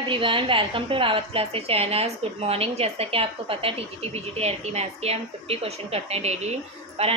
Everyone, welcome to Rawat classes channels. Good morning. जैसा कि आपको पता है टीजीटी पीजीटी एलटी मैथ्स के हम 50 क्वेश्चन करते हैं डेली, पर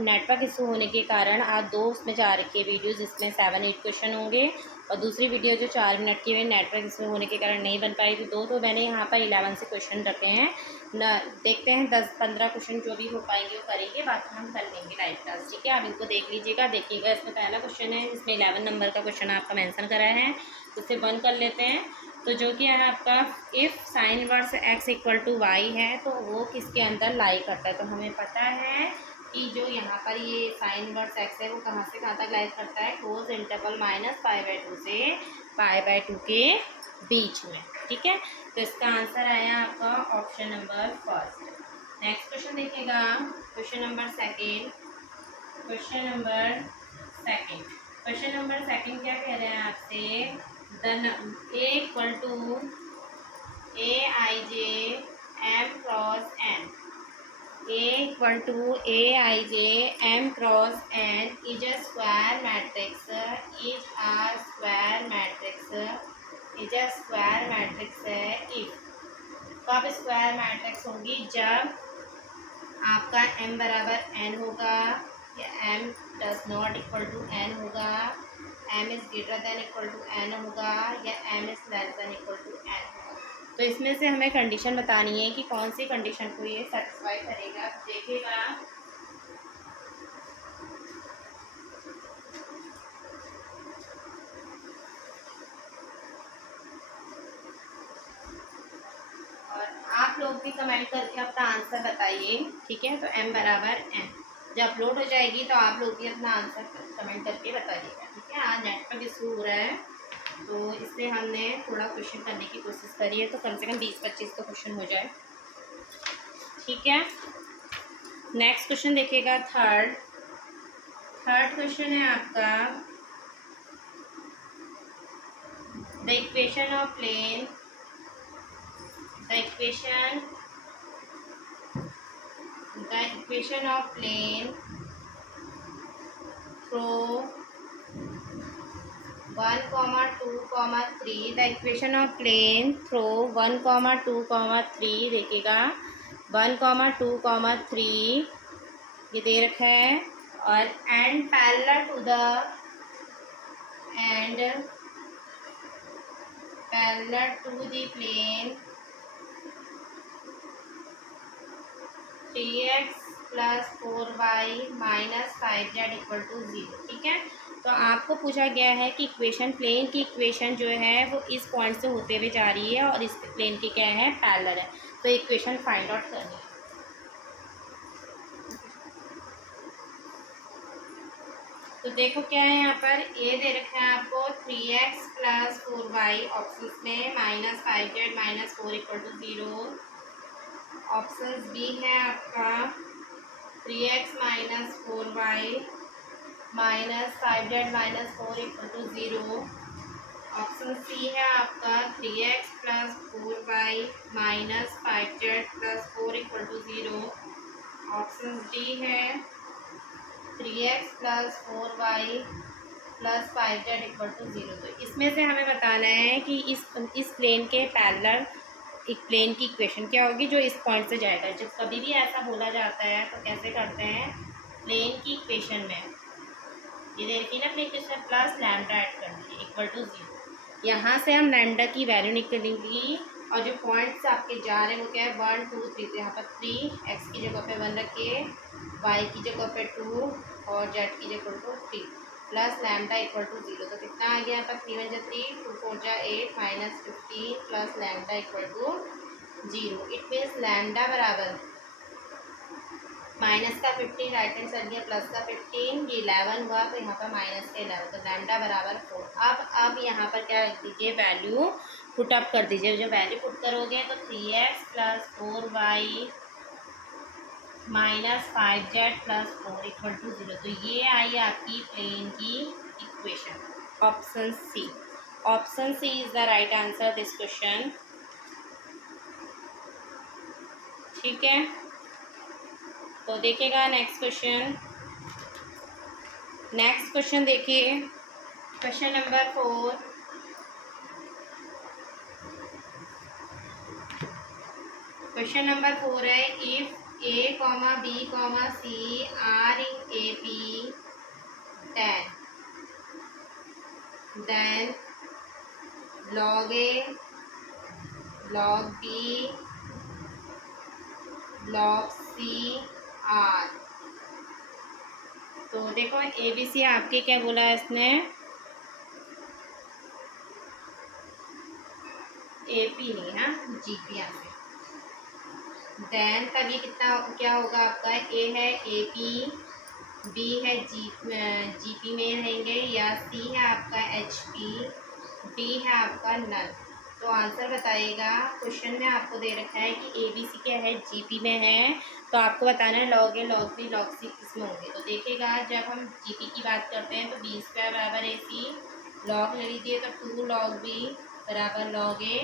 नेटवर्क इशू होने के कारण आज दो उसमें जा रखी है वीडियो, जिसमें 7-8 क्वेश्चन होंगे और दूसरी वीडियो जो 4 मिनट की है नेटवर्क इशू होने के कारण नहीं बन पाई थी। तो मैंने यहाँ पर 11 से क्वेश्चन रखे हैं न, देखते हैं 10-15 क्वेश्चन जो भी हो पाएंगे वो करेंगे, बाकी हम कर लेंगे लाइव क्लास। ठीक है, आप इनको देख लीजिएगा। देखिएगा, इसमें पहला क्वेश्चन है, इसमें 11 नंबर का क्वेश्चन आपका मेंशन करा है, उसे बंद कर लेते हैं। तो जो कि है आपका, if sine inverse x equal to Y है तो वो किसके अंदर लाई करता है। तो हमें पता है कि जो यहाँ पर ये साइन इनवर्स x है वो कहाँ से कहाँ तक लाई करता है, क्लोज इंटरवल -π/2 से π/2 के बीच में। ठीक है, तो इसका आंसर आया आपका option number first. Next question देखिएगा, question number second. Question number second क्या कह रहे हैं आपसे, A equal to AIJ M cross N। A equal to AIJ M cross N is a square matrix है इफ। कब स्क्वायर मैट्रिक्स होगी, जब आपका m बराबर n होगा या m does not equal to n होगा, m is greater than equal to n होगा या m is less than equal to n होगा। तो इसमें से हमें कंडीशन बतानी है कि कौन सी कंडीशन को ये सेटिस्फाई करेगा। देखिएगा, और आप लोग भी कमेंट करके अपना आंसर बताइए। ठीक है, तो m बराबर n जब अपलोड हो जाएगी तो आप लोग भी अपना आंसर कमेंट करके बताइएगा। ठीक है, आज नेटवर्क इशू हो रहा है तो इसलिए हमने थोड़ा क्वेश्चन करने की कोशिश करी है, तो कम से कम 20-25 तो क्वेश्चन हो जाए। ठीक है, नेक्स्ट क्वेश्चन देखिएगा, थर्ड क्वेश्चन है आपका, the equation of plane through 1, 2, 3। The equation of plane through 1, 2, 3। देखिएगा 1, 2, 3 ये दे रखा है, और and parallel to the plane 3x + 4y - 5z equal to 0। ठीक है, तो आपको पूछा गया है कि इक्वेशन, प्लेन की इक्वेशन जो है वो इस पॉइंट से होते हुए जा रही है और इस प्लेन की क्या है, पैरेलल है। तो इक्वेशन फाइंड आउट करनी है। तो देखो क्या है, यहाँ पर ए दे रखा है आपको 3x + 4y, ऑप्शन में -5z - 4 equal to 0। Option B है आपका 3x - 4y - 5z - 4 equal to 0। Option C है आपका 3x + 4y - 5z + 4 equal to 0। Option D है 3x + 4y + 5z equal to 0। तो इसमें से हमें बताना है कि इस प्लेन के पैरेलल एक प्लेन की इक्वेशन क्या होगी जो इस पॉइंट से जाएगा। जब कभी भी ऐसा बोला जाता है तो कैसे करते हैं, प्लेन की इक्वेशन में ये देखिए ना, plane equation plus lambda add कर दीजिए इक्वल टू 0। यहाँ से हम लैम्डा की वैल्यू निकालेंगी और जो पॉइंट्स आपके जा रहे हैं वो क्या है, 1, 2, 3। तो यहाँ पर 3, x की जगह पे 1 रखिए, y की जगह पे 2 और z की जगह पे 3 प्लस लैम्डा इक्वल टू 0। तो कितना आ गया यहाँ पर, 3 × 3, 2 × 4 8 -15 plus lambda equal to 0। It means lambda बराबर माइनस का 15 राइट हैंड साइड गया, प्लस का 15, ये 11 हुआ तो यहाँ पर माइनस का 11, तो लैम्डा बराबर 4। अब यहाँ पर क्या रख दीजिए, वैल्यू पुट अप कर दीजिए। जब वैल्यू पुट करोगे तो 3x + 4y - 5z + 4 equal to 0। तो ये आई आपकी प्लेन की equation, option C. Option C is the right answer this question. ठीक है, तो देखिएगा नेक्स्ट क्वेश्चन देखिए, क्वेश्चन नंबर 4। क्वेश्चन नंबर 4 है, if A comma B comma C are in A P then log A, log B, log C R। तो देखो A B C आपके क्या बोला है इसने, ए पी नहीं है, जी पी यहाँ पे। देन तब ये कितना क्या होगा आपका, ए है ए पी, बी है जी पी में रहेंगे, या सी है आपका एच पी, डी है आपका नल। तो आंसर बताइएगा। क्वेश्चन में आपको दे रखा है कि ए बी सी क्या है, जी पी में है, तो आपको बताना है लॉग ए लॉग बी लॉग सी किसमें होंगे। तो देखिएगा जब हम जी पी की बात करते हैं तो बी स्क्वायर बराबर ए सी, लॉग ले लीजिए तो 2 log बी बराबर log ए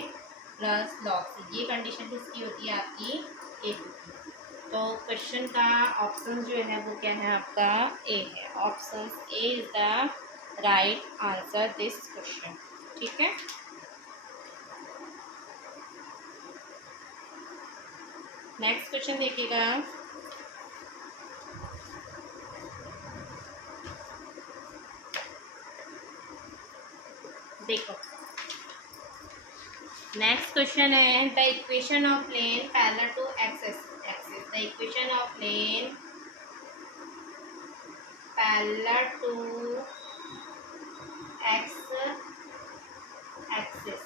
प्लस log सी। ये कंडीशन किसकी होती है, आपकी ए पी की। तो क्वेश्चन का ऑप्शन जो है वो क्या है आपका, ए है। Option A is the right answer this question. ठीक है, नेक्स्ट क्वेश्चन देखिएगा। देखो नेक्स्ट क्वेश्चन है, the equation of plane parallel to axis, the equation of plane parallel to X axis.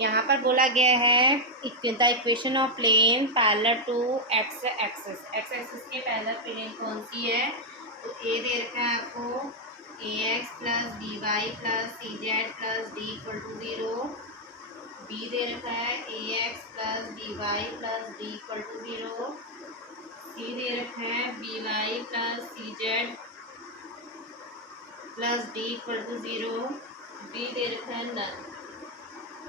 यहाँ पर बोला गया है the equation of plane parallel to X axis, X axis के पैरेलल प्लेन कौन सी है। तो ए दे रखा है आपको A X plus B Y plus C Z plus D equal to 0। B दे रखा है A X plus B Y plus D equal to 0। C दे रखा है B Y plus C Z plus D equal to 0। D दे रखा है नल।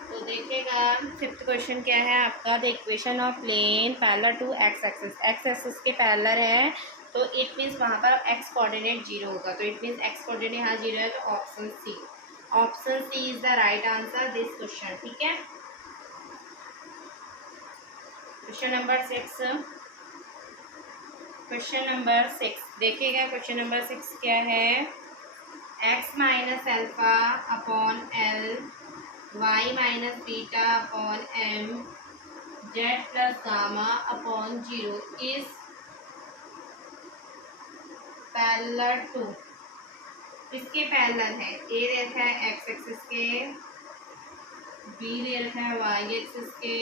तो देखिएगा फिफ्थ क्वेश्चन क्या है आपका, the equation of plane parallel to X axis, X axis के पैरेलल है, तो इट मीन्स वहाँ पर एक्स कोऑर्डिनेट 0 होगा। तो इट मीन्स एक्स कोऑर्डिनेट यहाँ 0 है, तो option C, option C is the right answer this question. ठीक है, क्वेश्चन नंबर 6, क्वेश्चन नंबर 6 देखिएगा। क्वेश्चन नंबर 6 क्या है, X minus alpha upon L, Y minus beta upon M, Z plus gamma upon 0 is parallel to, इसके parallel है। A दे रखा है एक्स एक्सिस के, बी दे रखा है वाई एक्सिस के,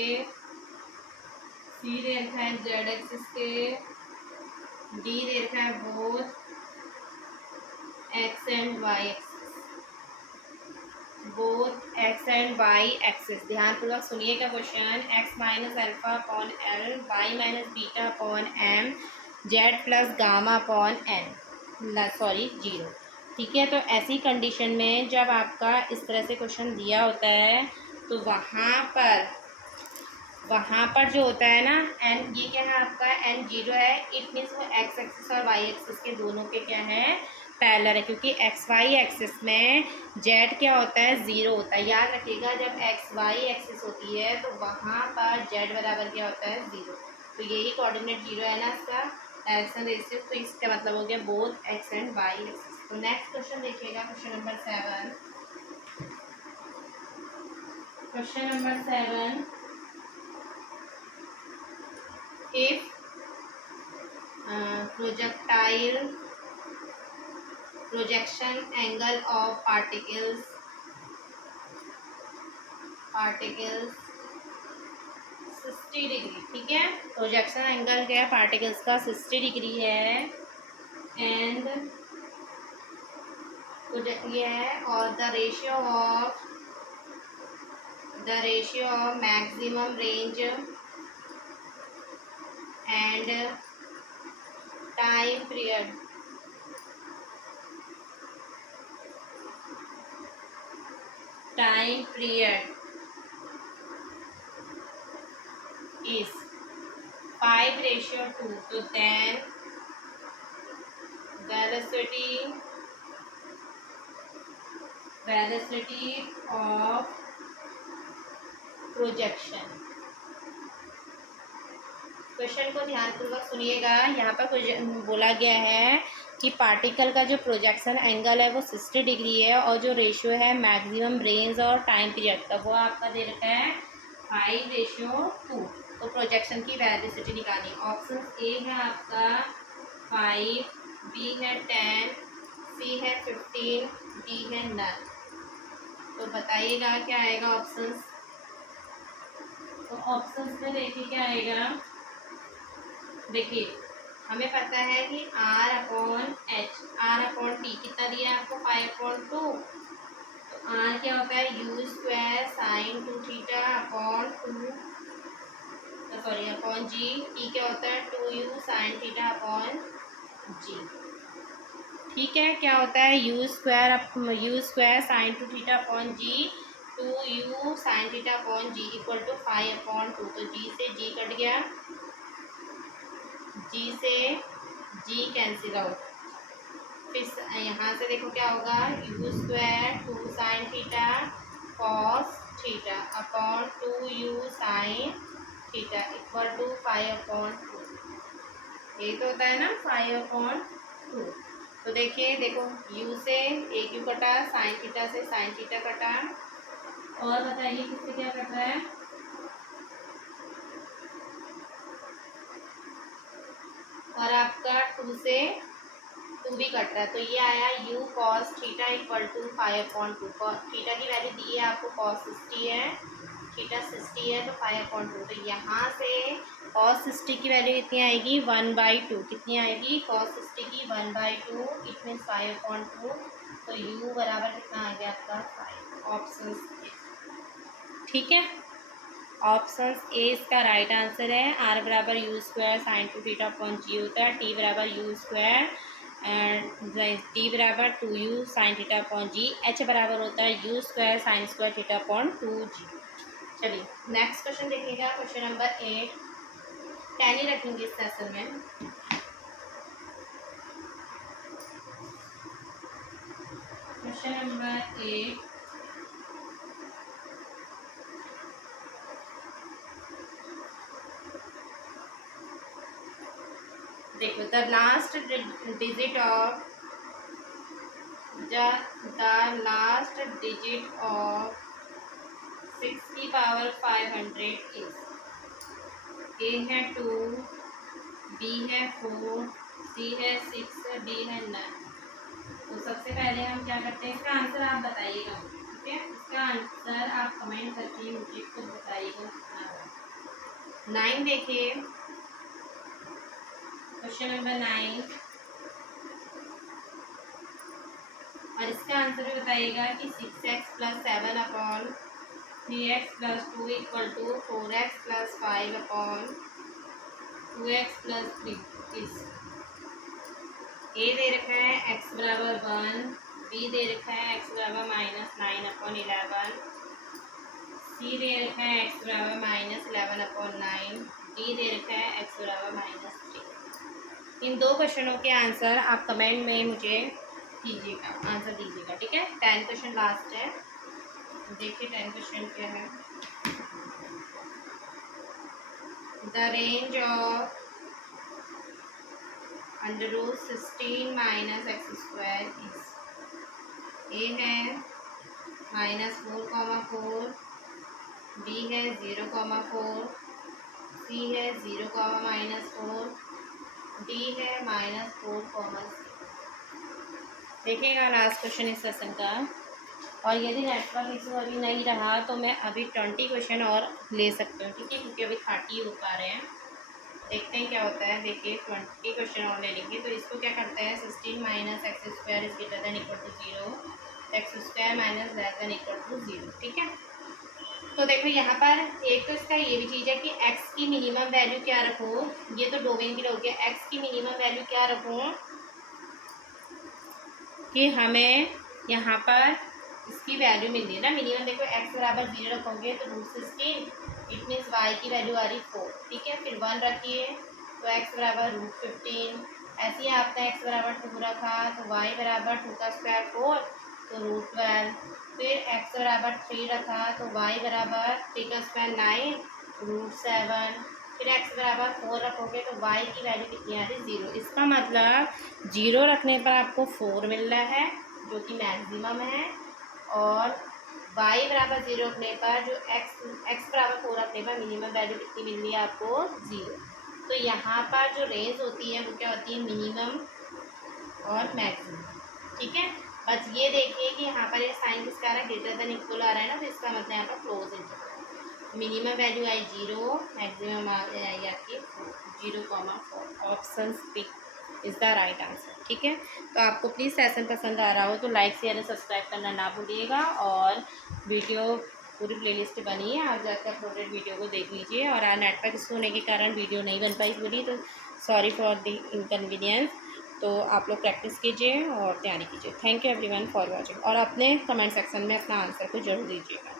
सी दे रखा है जेड एक्सिस के, डी दे रखा है both X and Y axis, both X and Y axis. ध्यानपूर्वक सुनिएगा क्वेश्चन, X minus alpha upon L, Y minus beta upon M, Z plus gamma upon N, sorry 0। ठीक है, तो ऐसी कंडीशन में जब आपका इस तरह से क्वेश्चन दिया होता है तो वहाँ पर जो होता है ना एन, ये क्या है आपका एन 0 है, इट मीन्स वो एक्स एक्सिस और वाई एक्सिस के दोनों के क्या है, पैरेलल है। क्योंकि एक्स वाई एक्सिस में जेड क्या होता है, 0 होता है। याद रखिएगा जब एक्स वाई एक्सिस होती है तो वहाँ पर जेड बराबर क्या होता है, 0। तो यही कोऑर्डिनेट 0 है ना इसका डायरेक्शन रेशियो, तो इसका मतलब हो गया both X and Y axis. तो नेक्स्ट क्वेश्चन देखिएगा, question number 7, question number 7, if projection angle of particles 60 degree. ठीक है, प्रोजेक्शन एंगल क्या है पार्टिकल्स का, 60 डिग्री है, एंड ये है, और the ratio of maximum range and time period is 5:2, so then velocity of projection question को ध्यानपूर्वक सुनिएगा। यहाँ पर कुछ बोला गया है कि पार्टिकल का जो प्रोजेक्शन एंगल है वो 60 डिग्री है और जो रेशियो है मैक्सिमम रेंज और टाइम पीरियड का वो आपका दे रखा है 5:2। तो प्रोजेक्शन की वेलोसिटी निकालनी। ऑप्शन ए है आपका 5, बी है 10, सी है 15, डी है नन। तो बताइएगा क्या आएगा ऑप्शंस। तो ऑप्शंस में देखिए क्या आएगा। देखिए हमें पता है कि R upon H, R upon T कितना दिया है आपको 5/2। तो R क्या होता है u² sine 2θ upon 2, sorry upon G. T क्या होता है 2u साइन θ अपॉन जी। ठीक है, क्या होता है u² sine 2θ upon G 2u sine θ upon G equal to 5/2। तो जी से जी कट गया, जी से जी कैंसिल आउट। फिर यहाँ से देखो क्या होगा u² 2 sine theta cos theta upon 2u sine theta equal to 5/2। ये तो होता है ना 5/2। तो देखिए देखो u से एक u कटा, साइन थीटा से साइन थीटा कटा, और बताइए किससे क्या कट रहा है। और आपका 2 से 2 भी कट रहा है। तो ये आया u cos theta equal to 5/2। Theta की वैल्यू दी है आपको cos 60 है, थीटा 60 है तो 5/2। तो यहाँ से cos 60 की वैल्यू कितनी आएगी 1/2। कितनी आएगी cos 60 की 1/2, इट मीन्स 5/2। तो u बराबर कितना आ गया आपका 5। ऑप्शन ठीक है, ऑप्शन ए इसका राइट आंसर है। r बराबर u² साइन 2θ अपॉन जी होता है, t बराबर u² एंड टी बराबर 2u साइन थीटा अपॉन जी, h बराबर होता है u² sine square theta upon 2g। चलिए नेक्स्ट क्वेश्चन देखिएगा, क्वेश्चन नंबर 8। 10 ही रखेंगे इस सेशन में। Question number 8। देखो the last digit of the last digit of 6 की पावर 500 is A है 2, B है 4, C है 6, D है 9। तो सबसे पहले हम क्या करते हैं, इसका आंसर आप बताइएगा। ठीक है, इसका आंसर आप कमेंट करके मुझे खुद बताइएगा कितना होगा। 9 देखिए, क्वेश्चन नंबर 9, और इसका आंसर भी बताइएगा कि 6x + 7 upon 3x + 2 equal to 4x + 5 upon 2x + 3 इस ए दे रखा है x बराबर 1, बी दे रखा है x बराबर -9 अपॉन 11, सी दे रखा है x बराबर -11 अपॉन 9, डी दे रखा है x बराबर -3। इन दो क्वेश्चनों के आंसर आप कमेंट में मुझे दीजिएगा, आंसर दीजिएगा। ठीक है, 10 क्वेश्चन लास्ट है। देखिए 10 क्वेश्चन क्या है। The range of √16 - x² is a है -4,4, बी है 0,4, सी है 0,-4, डी है -4,6। देखिएगा लास्ट क्वेश्चन इस सेशन का। और यदि नेटवर्क इशू अभी नहीं रहा तो मैं अभी 20 क्वेश्चन और ले सकती हूँ। ठीक है, क्योंकि अभी 30 हो पा रहे हैं। देखते हैं क्या होता है। देखिए 20 क्वेश्चन और ले लेंगे। तो इसको क्या करते हैं 16 - x² is greater than equal to 0, x² minus less than equal to 0। ठीक है, तो देखो यहाँ पर एक तो इसका ये भी चीज़ है कि x की मिनिमम वैल्यू क्या रखूँ। ये तो डोमेन के लिए हो गया। x की मिनिमम वैल्यू क्या रखूँ कि हमें यहाँ पर इसकी वैल्यू मिल रही है ना मिनिमम। देखो x बराबर 0 रखोगे तो √16, इट मीन्स y की वैल्यू आ रही 4। ठीक है, फिर 1 रखिए तो x बराबर √15। ऐसे ही आपने x बराबर 2 रखा तो y बराबर 2 का स्क्वायर 4 तो √12। फिर x बराबर 3 रखा तो y बराबर 3 का स्क्वायर 9 √7। फिर x बराबर 4 रखोगे तो y की वैल्यू कितनी आ रही है 0। इसका मतलब 0 रखने पर आपको 4 मिल रहा है जो कि मैक्सिमम है, और y बराबर 0 रखने पर जो x बराबर 4 रखने पर मिनिमम वैल्यू कितनी मिल रही है आपको 0। तो यहाँ पर जो रेंज होती है वो क्या होती है, मिनिमम और मैक्सिमम। ठीक है, बस ये देखिए कि यहाँ पर ये साइन किसका आ रहा है, ग्रेटर देन इक्वल आ रहा है ना, तो इसका मतलब यहाँ पर क्लोज इंटरवल। मिनिमम वैल्यू आई 0, मैक्सिमम आई आपकी 0,4। Option B is the right answer. ठीक है, तो आपको प्लीज़ सेशन पसंद आ रहा हो तो लाइक शेयर और सब्सक्राइब करना ना भूलिएगा, और वीडियो पूरी प्लेलिस्ट बनी है, आप जाकर अपलोडेड वीडियो को देख लीजिए। और नेटवर्क इशू होने के कारण वीडियो नहीं बन पाई पूरी, तो सॉरी फॉर द इनकन्वीनियंस। तो आप लोग प्रैक्टिस कीजिए और तैयारी कीजिए। Thank you everyone for watching, और अपने कमेंट सेक्शन में अपना आंसर को जरूर दीजिएगा।